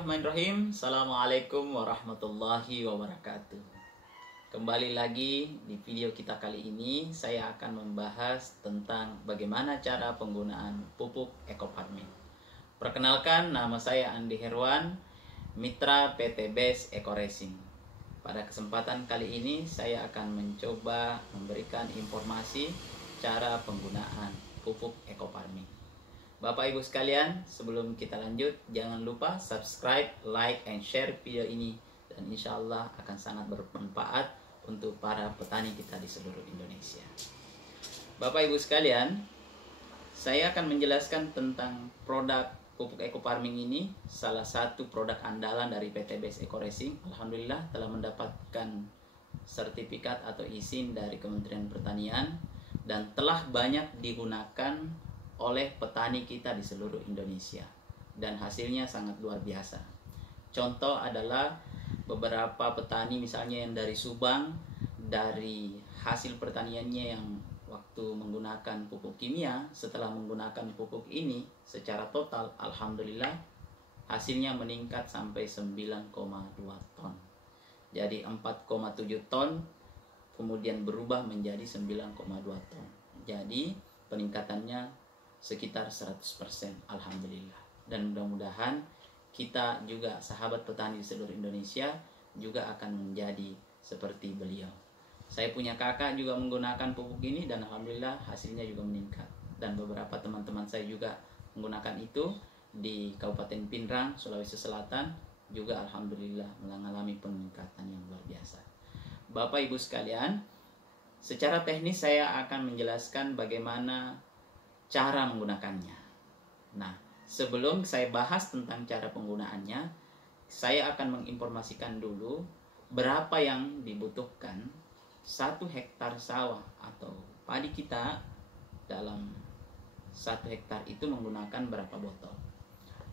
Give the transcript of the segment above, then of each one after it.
Bismillahirrahmanirrahim. Assalamualaikum warahmatullahi wabarakatuh. Kembali lagi di video kita kali ini, saya akan membahas tentang bagaimana cara penggunaan pupuk ekofarming. Perkenalkan, nama saya Andi Herwan, Mitra PT Base Eco Racing. Pada kesempatan kali ini, saya akan mencoba memberikan informasi cara penggunaan pupuk ekofarming. Bapak Ibu sekalian, sebelum kita lanjut, jangan lupa subscribe, like, and share video ini. Dan insya Allah akan sangat bermanfaat untuk para petani kita di seluruh Indonesia. Bapak Ibu sekalian, saya akan menjelaskan tentang produk pupuk ekofarming ini. Salah satu produk andalan dari PT Base Eco Racing. Alhamdulillah telah mendapatkan sertifikat atau izin dari Kementerian Pertanian. Dan telah banyak digunakan oleh petani kita di seluruh Indonesia, dan hasilnya sangat luar biasa. Contoh adalah beberapa petani misalnya yang dari Subang, dari hasil pertaniannya yang waktu menggunakan pupuk kimia, setelah menggunakan pupuk ini secara total, alhamdulillah hasilnya meningkat sampai 9,2 ton. Jadi 4,7 ton kemudian berubah menjadi 9,2 ton. Jadi peningkatannya sekitar 100%, alhamdulillah. Dan mudah-mudahan kita juga sahabat petani di seluruh Indonesia juga akan menjadi seperti beliau. Saya punya kakak juga menggunakan pupuk ini dan alhamdulillah hasilnya juga meningkat. Dan beberapa teman-teman saya juga menggunakan itu di Kabupaten Pinrang, Sulawesi Selatan, juga alhamdulillah mengalami peningkatan yang luar biasa. Bapak Ibu sekalian, secara teknis saya akan menjelaskan bagaimana cara menggunakannya. Nah, sebelum saya bahas tentang cara penggunaannya, saya akan menginformasikan dulu berapa yang dibutuhkan 1 hektar sawah atau padi kita. Dalam 1 hektar itu menggunakan berapa botol.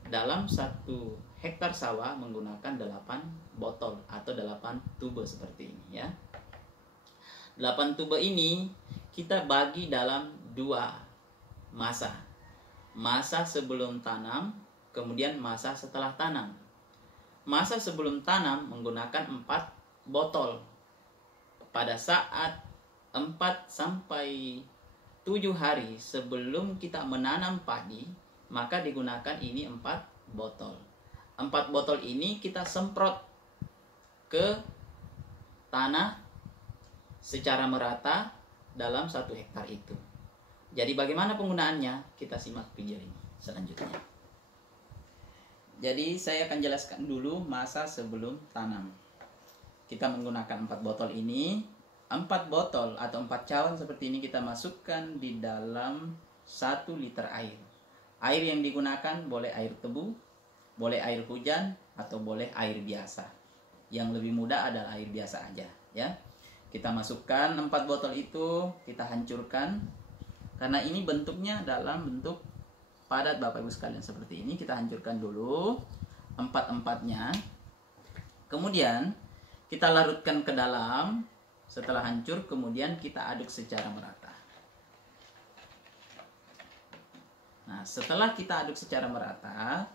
Dalam 1 hektar sawah menggunakan 8 botol atau 8 tube seperti ini ya. 8 tube ini kita bagi dalam 2 masa sebelum tanam, kemudian masa setelah tanam. Masa sebelum tanam menggunakan 4 botol. Pada saat 4 sampai 7 hari sebelum kita menanam padi, maka digunakan ini 4 botol. 4 botol ini kita semprot ke tanah secara merata dalam 1 hektar itu. Jadi bagaimana penggunaannya? Kita simak video ini selanjutnya. Jadi saya akan jelaskan dulu masa sebelum tanam. Kita menggunakan 4 botol ini. 4 botol atau 4 cawan seperti ini kita masukkan di dalam 1 liter air. Air yang digunakan boleh air tebu, boleh air hujan, atau boleh air biasa. Yang lebih mudah adalah air biasa aja ya. Kita masukkan 4 botol itu, kita hancurkan. Karena ini bentuknya dalam bentuk padat Bapak Ibu sekalian seperti ini, kita hancurkan dulu 4-4-nya. Kemudian kita larutkan ke dalam. Setelah hancur kemudian kita aduk secara merata. Nah, setelah kita aduk secara merata,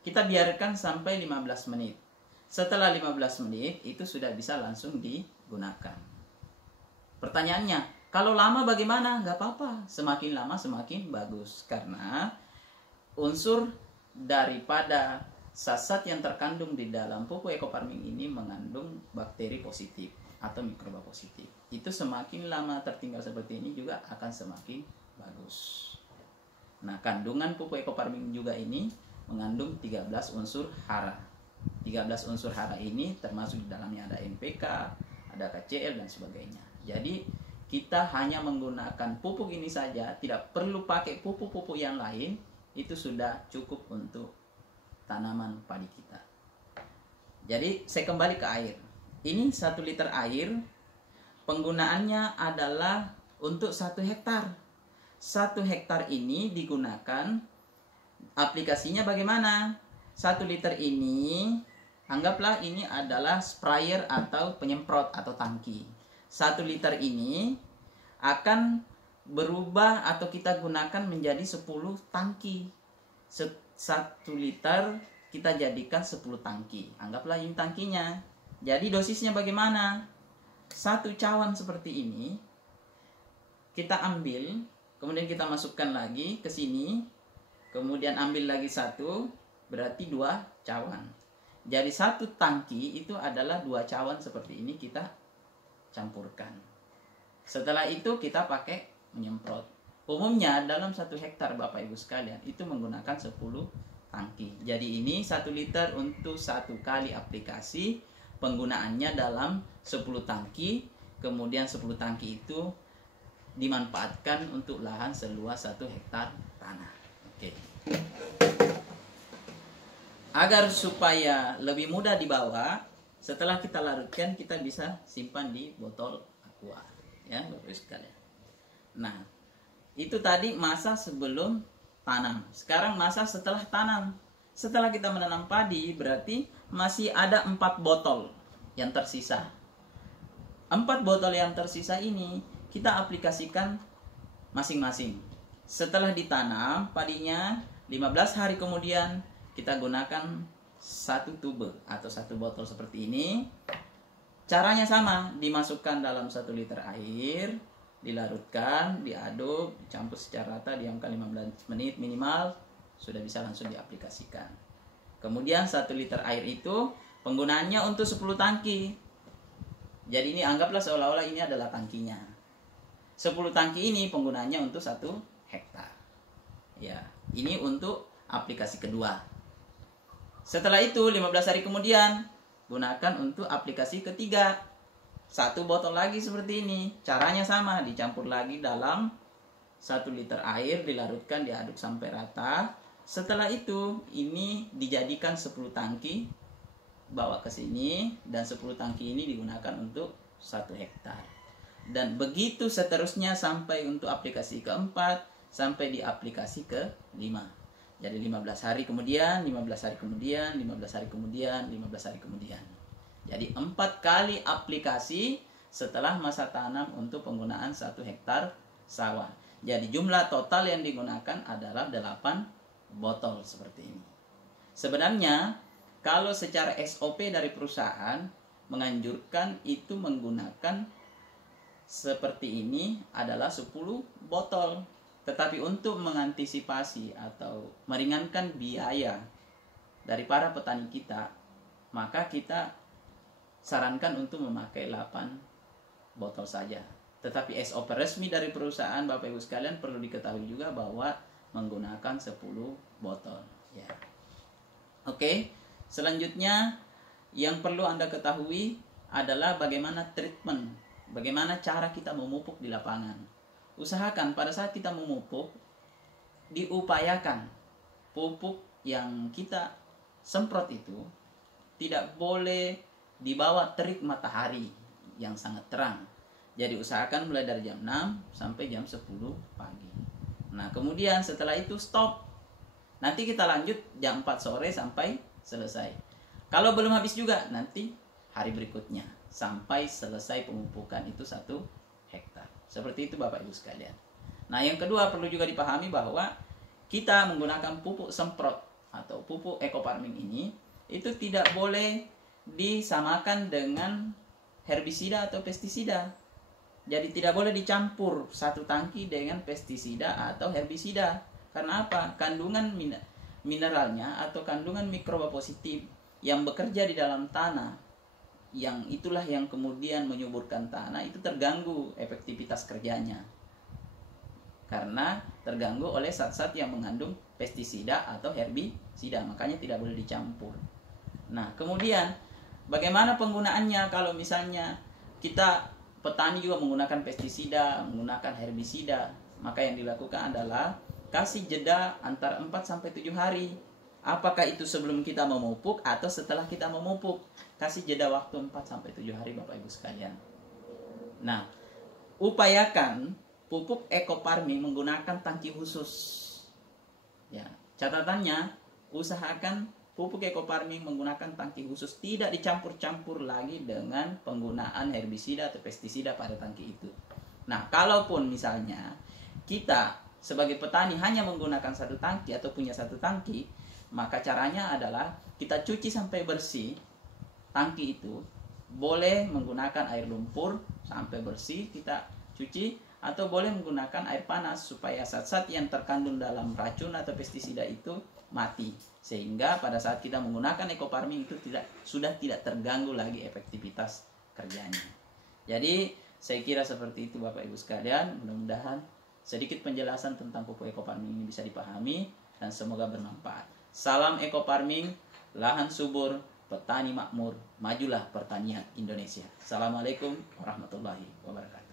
kita biarkan sampai 15 menit. Setelah 15 menit itu sudah bisa langsung digunakan. Pertanyaannya, kalau lama bagaimana? Nggak apa-apa. Semakin lama semakin bagus. Karena unsur daripada zat yang terkandung di dalam pupuk ekofarming ini mengandung bakteri positif atau mikroba positif. Itu semakin lama tertinggal seperti ini juga akan semakin bagus. Nah, kandungan pupuk ekofarming juga ini mengandung 13 unsur hara. 13 unsur hara ini termasuk di dalamnya ada NPK, ada KCl dan sebagainya. Jadi kita hanya menggunakan pupuk ini saja, tidak perlu pakai pupuk-pupuk yang lain, itu sudah cukup untuk tanaman padi kita. Jadi saya kembali ke air. Ini 1 liter air, penggunaannya adalah untuk 1 hektar. 1 hektar ini digunakan, aplikasinya bagaimana? 1 liter ini, anggaplah ini adalah sprayer atau penyemprot atau tangki. 1 liter ini akan berubah atau kita gunakan menjadi 10 tangki. 1 liter kita jadikan 10 tangki. Anggaplah ini tangkinya. Jadi dosisnya bagaimana? Satu cawan seperti ini kita ambil, kemudian kita masukkan lagi ke sini, kemudian ambil lagi satu, berarti 2 cawan. Jadi satu tangki itu adalah 2 cawan seperti ini kita campurkan. Setelah itu kita pakai menyemprot. Umumnya dalam 1 hektar Bapak Ibu sekalian itu menggunakan 10 tangki. Jadi ini 1 liter untuk 1 kali aplikasi. Penggunaannya dalam 10 tangki. Kemudian 10 tangki itu dimanfaatkan untuk lahan seluas 1 hektar tanah. Oke. Agar supaya lebih mudah dibawa, setelah kita larutkan kita bisa simpan di botol aqua, ya Bapak Ibu sekalian. Nah, itu tadi masa sebelum tanam. Sekarang masa setelah tanam. Setelah kita menanam padi, berarti masih ada 4 botol yang tersisa. 4 botol yang tersisa ini kita aplikasikan masing-masing. Setelah ditanam padinya, 15 hari kemudian kita gunakan 1 tube atau 1 botol seperti ini. Caranya sama, dimasukkan dalam 1 liter air, dilarutkan, diaduk, dicampur secara rata, diamkan 15 menit minimal, sudah bisa langsung diaplikasikan. Kemudian 1 liter air itu penggunaannya untuk 10 tangki. Jadi ini anggaplah seolah-olah ini adalah tangkinya. 10 tangki ini penggunaannya untuk 1 hektar. Ya, ini untuk aplikasi kedua. Setelah itu 15 hari kemudian gunakan untuk aplikasi ketiga. 1 botol lagi seperti ini. Caranya sama, dicampur lagi dalam 1 liter air, dilarutkan, diaduk sampai rata. Setelah itu ini dijadikan 10 tangki, bawa ke sini, dan 10 tangki ini digunakan untuk 1 hektar. Dan begitu seterusnya sampai untuk aplikasi keempat, sampai di aplikasi ke-5. Jadi 15 hari kemudian, 15 hari kemudian, 15 hari kemudian, 15 hari kemudian. Jadi 4 kali aplikasi setelah masa tanam untuk penggunaan 1 hektar sawah. Jadi jumlah total yang digunakan adalah 8 botol seperti ini. Sebenarnya kalau secara SOP dari perusahaan menganjurkan itu menggunakan seperti ini adalah 10 botol. Tetapi untuk mengantisipasi atau meringankan biaya dari para petani kita, maka kita sarankan untuk memakai 8 botol saja. Tetapi SOP resmi dari perusahaan Bapak Ibu sekalian perlu diketahui juga bahwa menggunakan 10 botol. Ya. Oke, selanjutnya yang perlu Anda ketahui adalah bagaimana treatment, bagaimana cara kita memupuk di lapangan. Usahakan pada saat kita memupuk, diupayakan pupuk yang kita semprot itu tidak boleh di bawah terik matahari yang sangat terang. Jadi usahakan mulai dari jam 6 sampai jam 10 pagi. Nah, kemudian setelah itu stop. Nanti kita lanjut jam 4 sore sampai selesai. Kalau belum habis juga, nanti hari berikutnya sampai selesai pemupukan itu 1 hektar. Seperti itu Bapak Ibu sekalian. Nah, yang kedua perlu juga dipahami bahwa kita menggunakan pupuk semprot atau pupuk ekofarming ini itu tidak boleh disamakan dengan herbisida atau pestisida. Jadi tidak boleh dicampur 1 tangki dengan pestisida atau herbisida. Karena apa? Kandungan mineralnya atau kandungan mikroba positif yang bekerja di dalam tanah, yang itulah yang kemudian menyuburkan tanah, itu terganggu efektivitas kerjanya. Karena terganggu oleh zat-zat yang mengandung pestisida atau herbisida. Makanya tidak boleh dicampur. Nah, kemudian bagaimana penggunaannya kalau misalnya kita petani juga menggunakan pestisida, menggunakan herbisida, maka yang dilakukan adalah kasih jeda antara 4 sampai 7 hari. Apakah itu sebelum kita memupuk atau setelah kita memupuk? Kasih jeda waktu 4 sampai 7 hari Bapak Ibu sekalian. Nah, upayakan pupuk ekofarming menggunakan tangki khusus. Ya, catatannya usahakan pupuk ekofarming menggunakan tangki khusus, tidak dicampur-campur lagi dengan penggunaan herbisida atau pestisida pada tangki itu. Nah, kalaupun misalnya kita sebagai petani hanya menggunakan 1 tangki atau punya 1 tangki, maka caranya adalah kita cuci sampai bersih tangki itu. Boleh menggunakan air lumpur sampai bersih kita cuci, atau boleh menggunakan air panas supaya zat-zat yang terkandung dalam racun atau pestisida itu mati, sehingga pada saat kita menggunakan eco farming itu sudah tidak terganggu lagi efektivitas kerjanya. Jadi saya kira seperti itu Bapak Ibu sekalian. Mudah-mudahan sedikit penjelasan tentang pupuk eco farming ini bisa dipahami dan semoga bermanfaat. Salam eco farming, lahan subur, petani makmur, majulah pertanian Indonesia. Assalamualaikum warahmatullahi wabarakatuh.